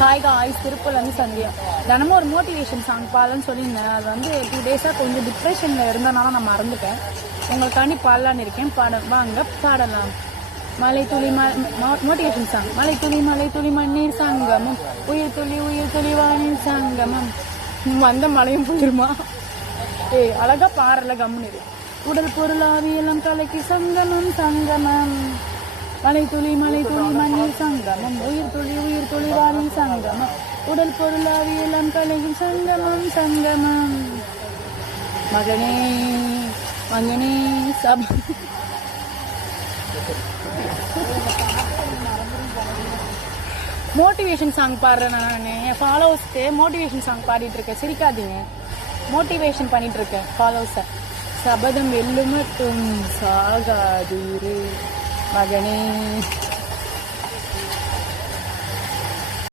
Hi guys, திருப்பூர்லேருந்து சந்தியா. தினமும் ஒரு மோட்டிவேஷன் சாங் பாடலன்னு சொல்லியிருந்தேன். அது வந்து 2 டேஸாக கொஞ்சம் டிப்ரெஷனில் இருந்தனால நான் மறந்துட்டேன். உங்களுக்காண்டி பாடலான்னு இருக்கேன். வாங்க பாடலாம். மலை துளி மோட்டிவேஷன் சாங். மலை துளி மண்ணீர் சங்கமம், உயிர் துளி வானில் சங்கமம், வந்த மழையும் போயிருமா? அழகா பாடல கம்முன்னு. உடல் பொருளாவியெல்லாம் கலைக்கு சங்கமம் சங்கமம், மலை துளி மண்ணீர் சங்கமம், உயிர் துளி வானில் சங்கமம், உடல் பொருளாவியெல்லாம் கலையும் சங்கமம் சங்கமம், மகனே மகனே மோட்டிவேஷன் சாங் பாடுறேன். நான் என் ஃபாலோவர்ஸ்க்கு மோட்டிவேஷன் சாங் பாடிட்டு இருக்கேன். சிரிக்காதீங்க, மோட்டிவேஷன் பண்ணிட்டு இருக்கேன் ஃபாலோவர்ஸை. சபதம் வெல்லுமட்டும் சாகாதீரு மகனே.